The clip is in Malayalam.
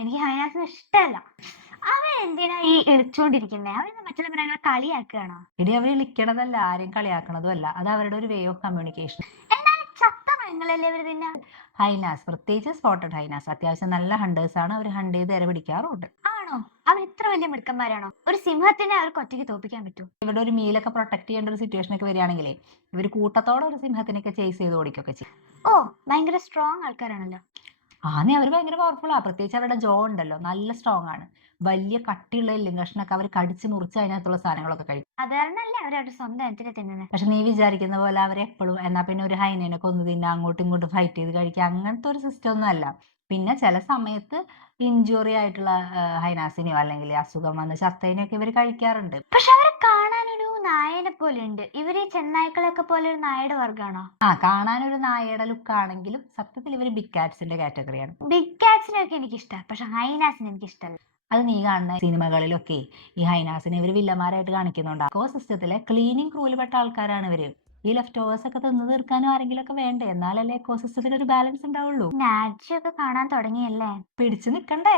എനിക്ക് ഹൈനാസിനെ ഇഷ്ടമല്ല. അവൻ എന്തിനാ ഈ ഇളിച്ചോണ്ടിരിക്കുന്നേ? അവൻ മറ്റുള്ള മൃഗങ്ങളെ കളിയാക്കുകയാണോ? എടി അവർ വിളിക്കണതല്ല, ആരെയും കളിയാക്കണതും അല്ല. അത് അവരുടെ ഒരു വേ ഓഫ് കമ്മ്യൂണിക്കേഷൻ. എന്നാലും ചത്ത മൃഗങ്ങളല്ലേ അവര് തിന്നാ? ഹൈനാസ്, പ്രത്യേകിച്ച് സ്പോട്ടഡ് ഹൈനാസ് അത്യാവശ്യം നല്ല ഹണ്ടേഴ്സ് ആണ്. അവർ ഹണ്ട് ചെയ്ത് ഇര പിടിക്കാറുണ്ട്. ആണോ? അവർ ഇത്ര വലിയ മിടുക്കന്മാരാണോ? ഒരു സിംഹത്തിനെ അവർക്ക് ഒറ്റയ്ക്ക് തോൽപ്പിക്കാൻ പറ്റുമോ? ഇവരുടെ ഒരു മീലൊക്കെ പ്രൊട്ടക്ട് ചെയ്യേണ്ട ഒരു സിറ്റുവേഷൻ ഒക്കെ വരികയാണെങ്കിലേ ഇവർ കൂട്ടത്തോടെ ഒരു സിംഹത്തിനൊക്കെ ചേസ് ചെയ്ത് ഓടിക്കുകയൊക്കെ ചെയ്യും. ഓ, ഭയങ്കര സ്ട്രോങ് ആൾക്കാരാണല്ലോ. ആന്നെ, അവർ ഭയങ്കര പവർഫുള്ളാ. പ്രത്യേകിച്ച് അവരുടെ ജോ ഉണ്ടല്ലോ, നല്ല സ്ട്രോങ് ആണ്. വലിയ കട്ടിയുള്ള എല്ലും കഷ്ണൊക്കെ അവർ കടിച്ച് മുറിച്ച് അതിനകത്തുള്ള സാധനങ്ങളൊക്കെ കഴിക്കും. അത് കാരണല്ലേ അവരവരുടെ സ്വന്തം എന്തിനെ തിന്നുന്നത്? പക്ഷെ നീ വിചാരിക്കുന്ന പോലെ അവരെപ്പോഴും എന്നാ പിന്നെ ഒരു ഹൈനേനെ കൊന്നു തിന്നാ, അങ്ങോട്ടും ഇങ്ങോട്ടും ഫൈറ്റ് ചെയ്ത് കഴിക്കുക, അങ്ങനത്തെ ഒരു സിസ്റ്റം ഒന്നും അല്ല. പിന്നെ ചില സമയത്ത് ഇഞ്ചുറി ആയിട്ടുള്ള ഹൈനാസിനെയോ അല്ലെങ്കിൽ അസുഖം വന്ന് ചത്തതിനെയൊക്കെ ഇവർ കഴിക്കാറുണ്ട്. പക്ഷെ അവരെ കാണാനൊരു നായനെ പോലെ ഉണ്ട്. ഇവര് ചെന്നായ്ക്കളൊക്കെ പോലെ ഒരു നായയുടെ വർഗ്ഗമാണോ? കാണാനൊരു നായയുടെ ലുക്ക് ആണെങ്കിലും സത്യത്തിൽ ഇവർ ബിഗ് കാറ്റ്സിന്റെ കാറ്റഗറിയാണ്. ബിഗ് കാറ്റ്സിനെയൊക്കെ എനിക്ക് ഇഷ്ടമാണ്, പക്ഷെ ഹൈനാസിനെ എനിക്ക് ഇഷ്ടമല്ല. അത് നീ കാണുന്ന സിനിമകളിലൊക്കെ ഈ ഹൈനാസിനെ ഇവർ വില്ലന്മാരായിട്ട് കാണിക്കുന്നുണ്ട്. ഇക്കോ സിസ്റ്റത്തിലെ ക്ലീനിങ് ക്രൂവിൽ പെട്ട ആൾക്കാരാണ് ഇവര്. ഈ ലെഫ്റ്റ് ഓവേഴ്സ് ഒക്കെ തിന്നു തീർക്കാനും ആരെങ്കിലും ഒക്കെ വേണ്ടേ? എന്നാലല്ലേ ഇക്കോ സിസ്റ്റത്തിൽ ഒരു ബാലൻസ് ഉണ്ടാവുള്ളൂ. നാച്ചിയൊക്കെ കാണാൻ തുടങ്ങിയല്ലേ? പിടിച്ചു നിക്കണ്ടേ?